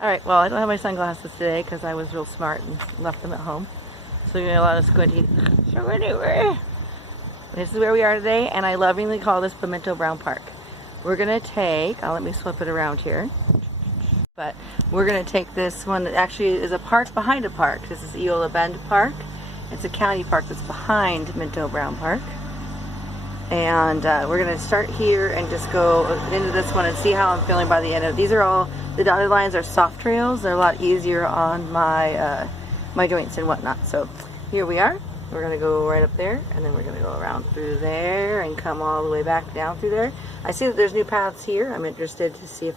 Alright, well, I don't have my sunglasses today because I was real smart and left them at home. So you're going to get a lot of squinty. This is where we are today, and I lovingly call this Minto Brown Park. We're going to take, let me flip it around here. But we're going to take this one that actually is a park behind a park. This is Eola Bend Park. It's a county park that's behind Minto Brown Park. And we're going to start here and just go into this one and see how I'm feeling by the end of it. These are all, the dotted lines are soft trails. They're a lot easier on my my joints and whatnot. So here we are. We're going to go right up there, and then we're going to go around through there and come all the way back down through there. I see that there's new paths here. I'm interested to see if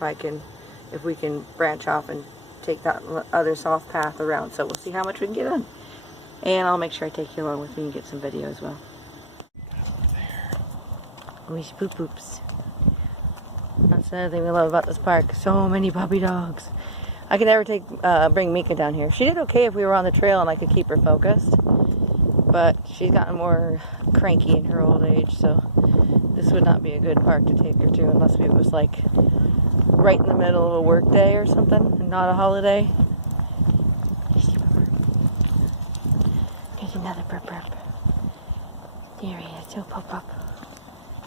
we can branch off and take that other soft path around. So we'll see how much we can get done. And I'll make sure I take you along with me and get some video as well. Wish poop poops. That's another thing we love about this park. So many puppy dogs. I could never bring Mika down here. She did okay if we were on the trail and I could keep her focused. But she's gotten more cranky in her old age, so this would not be a good park to take her to unless it was like right in the middle of a work day or something and not a holiday. There's another burp burp. There he is. So pop up.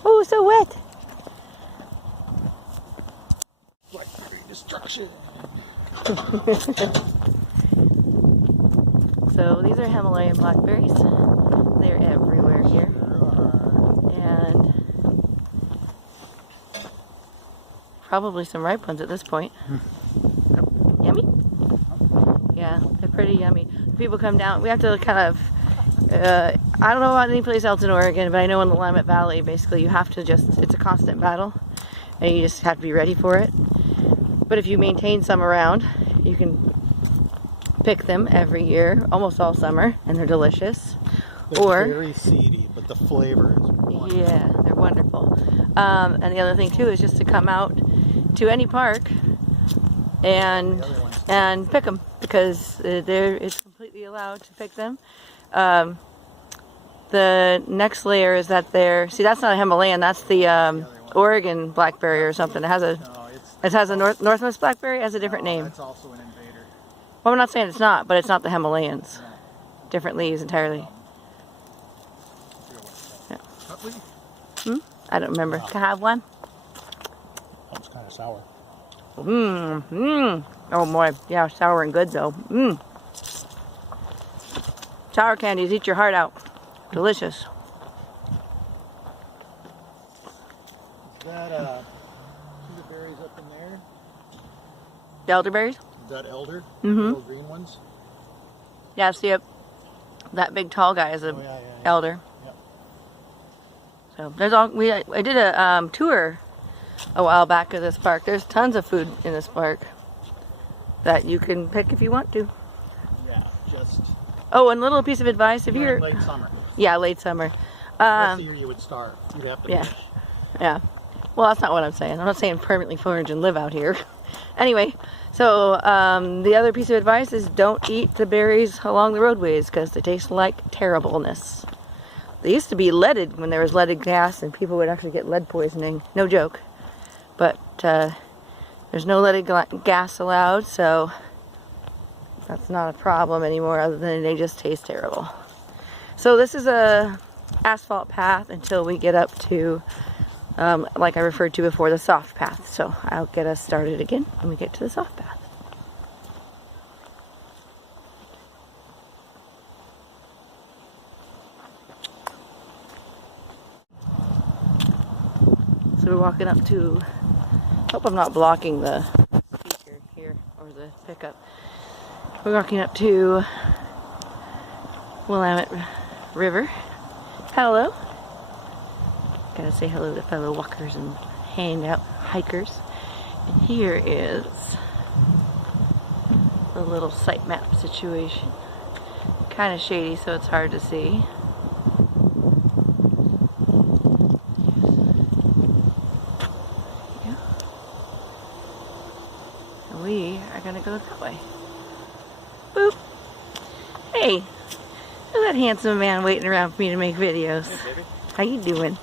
Oh, so wet. Blackberry destruction. So these are Himalayan blackberries. They're everywhere here. And probably some ripe ones at this point. Yummy? Yeah, they're pretty yummy. People come down. We have to kind of, I don't know about any place else in Oregon, but I know in the Willamette Valley, basically you have to it's a constant battle. And you just have to be ready for it. But if you maintain some around, you can pick them every year, almost all summer, and they're delicious. They're very seedy, but the flavor is wonderful. Yeah, they're wonderful. And the other thing too is just to come out to any park and pick them, because it's completely allowed to pick them. The next layer is that see, that's not a Himalayan, that's the Oregon blackberry or something. It has a Northwest blackberry. It has a different name. It's also an invader. Well, I'm not saying it's not, but it's not the Himalayans. Different leaves entirely. Yeah. I don't remember. Can I have one? Oh, it's kind of sour. Oh boy, yeah, sour and good though. Sour candies eat your heart out. Delicious. Is that berries up in there? The elderberries? Is that elder? Mm-hmm. Those green ones? Yeah, see it. That big tall guy is elder. Yep. So there's I did a tour a while back of this park. There's tons of food in this park that you can pick if you want to. Yeah, just. Oh, and a little piece of advice: if you're late summer. Yeah, late summer. The rest of the year you would starve. You'd have to fish. Yeah. Well, that's not what I'm saying. I'm not saying permanently forage and live out here. Anyway, so the other piece of advice is don't eat the berries along the roadways because they taste like terribleness. They used to be leaded when there was leaded gas and people would actually get lead poisoning. No joke. But there's no leaded gas allowed, so that's not a problem anymore other than they just taste terrible. So this is a asphalt path until we get up to like I referred to before, the soft path. So I'll get us started again when we get to the soft path. So we're walking up to, hope I'm not blocking the speaker here, or the pickup. We're walking up to Willamette River. Hello. Gotta say hello to fellow walkers and hangout hikers. And here is the little site map situation. Kind of shady, so it's hard to see. Yeah. And we are gonna go that way. Boop. Hey, look at that handsome man waiting around for me to make videos. Hey, baby. How you doing?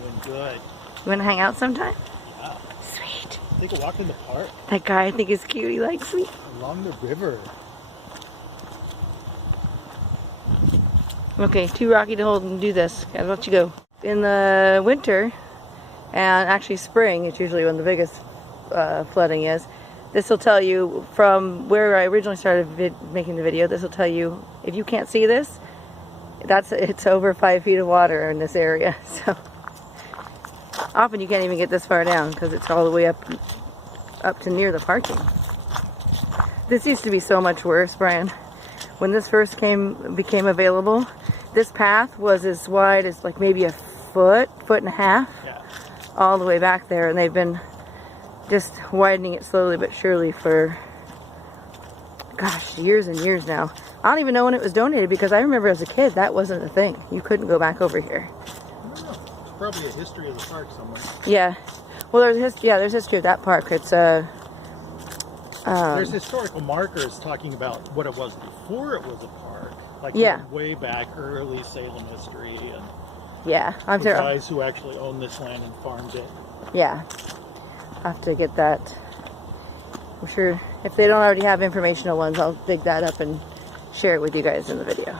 Doing good. You want to hang out sometime? Yeah. Sweet. Take a walk in the park. park. That guy I think is cute. He likes me. Along the river. Okay, too rocky to hold and do this. Gotta let you go. In the winter, and actually spring, it's usually when the biggest flooding is. This will tell you from where I originally started making the video. This will tell you if you can't see this. It's over 5 feet of water in this area. So often you can't even get this far down because it's all the way up to near the parking. This used to be so much worse, Brian. When this first became available, this path was as wide as like maybe a foot and a half, Yeah. all the way back there, and they've been just widening it slowly but surely for, gosh, years and years now. I don't even know when it was donated because I remember as a kid that wasn't a thing. You couldn't go back over here. I don't know. It's probably a history of the park somewhere. Yeah. Well, there's history of that park. It's There's historical markers talking about what it was before it was a park. Like way back, early Salem history, and yeah, the guys who actually owned this land and farmed it. Yeah. I have to get that. I'm sure if they don't already have informational ones, I'll dig that up and share it with you guys in the video.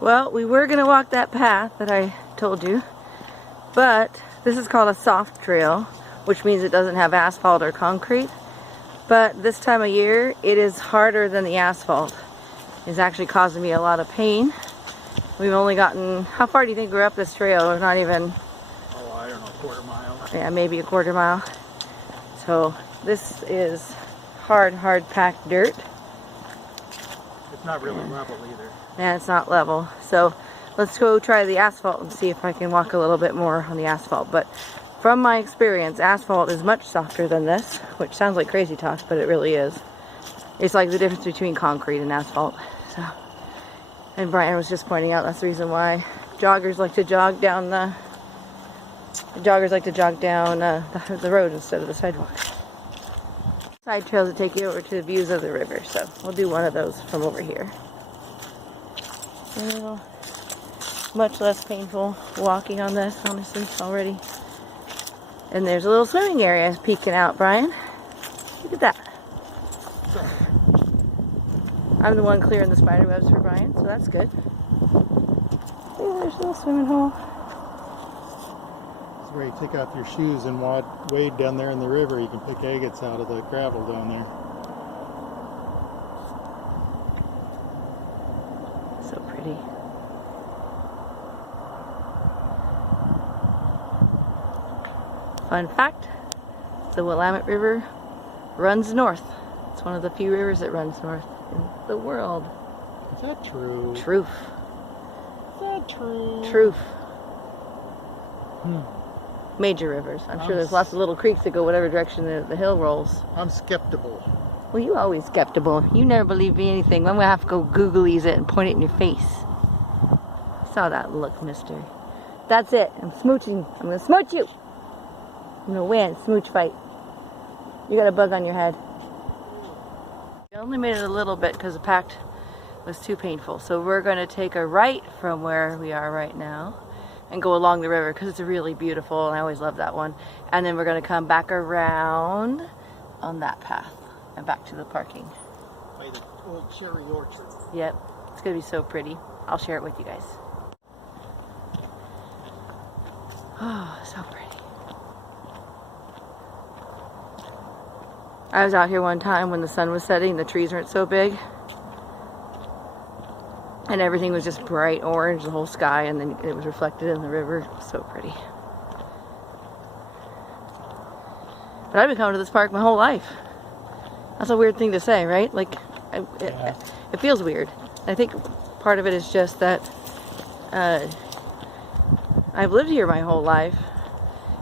Well, we were going to walk that path that I told you, but this is called a soft trail, which means it doesn't have asphalt or concrete. But this time of year, it is harder than the asphalt. It's actually causing me a lot of pain. We've only gotten, how far do you think we're up this trail? We're not even, Oh, I don't know, quarter mile. yeah, maybe a quarter mile. So this is hard packed dirt. It's not really level either. And it's not level. So let's go try the asphalt and see if I can walk a little bit more on the asphalt. But from my experience, asphalt is much softer than this, which sounds like crazy talk, but it really is. It's like the difference between concrete and asphalt. So, and Brian was just pointing out that's the reason why joggers like to jog down the road instead of the sidewalk. Side trails that take you over to the views of the river, so we'll do one of those from over here. Much less painful walking on this, honestly, already. And there's a little swimming area peeking out, Brian. Look at that. I'm the one clearing the spider webs for Brian, so that's good. See, there's a little swimming hole. This is where you take off your shoes and wade down there in the river. You can pick agates out of the gravel down there. So pretty. Fun fact, the Willamette River runs north. It's one of the few rivers that runs north in the world. Is that true? Truth. Is that true? Truth. Major rivers. I'm sure there's lots of little creeks that go whatever direction the hill rolls. I'm skeptical. Well, you always skeptical. You never believe me anything. I'm going to have to go Googlies it and point it in your face. I saw that look, mister. That's it. I'm smooching. I'm going to smooch you. I'm going to win. Smooch fight. You got a bug on your head. I only made it a little bit because the pact was too painful. So we're going to take a right from where we are right now and go along the river because it's really beautiful and I always love that one. And then we're going to come back around on that path and back to the parking. By the old cherry orchard. Yep, it's going to be so pretty. I'll share it with you guys. Oh, so pretty. I was out here one time when the sun was setting, the trees weren't so big. And everything was just bright orange, the whole sky, and then it was reflected in the river. It was so pretty. But I've been coming to this park my whole life. That's a weird thing to say, right? Like, it feels weird. I think part of it is just that I've lived here my whole life,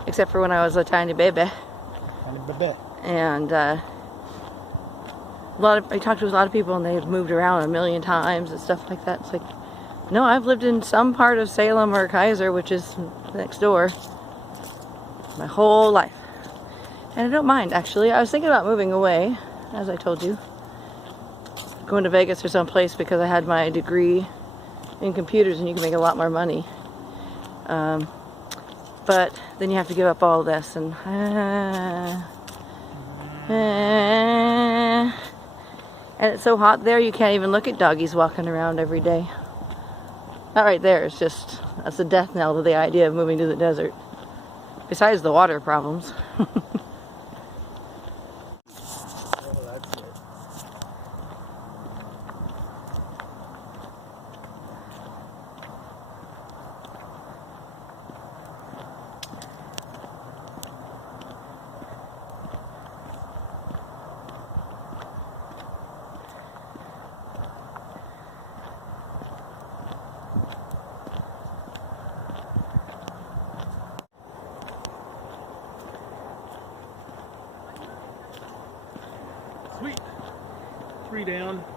except for when I was a tiny baby. And I talked to a lot of people and they had moved around a million times and stuff like that. It's like, no, I've lived in some part of Salem or Kaiser, which is next door, my whole life. And I don't mind, actually. I was thinking about moving away, as I told you. Going to Vegas or someplace because I had my degree in computers and you can make a lot more money. But then you have to give up all this and And it's so hot there, you can't even look at doggies walking around every day. That right there is just, that's a death knell to the idea of moving to the desert. Besides the water problems. Oh, that's it. Sweet. 3 down.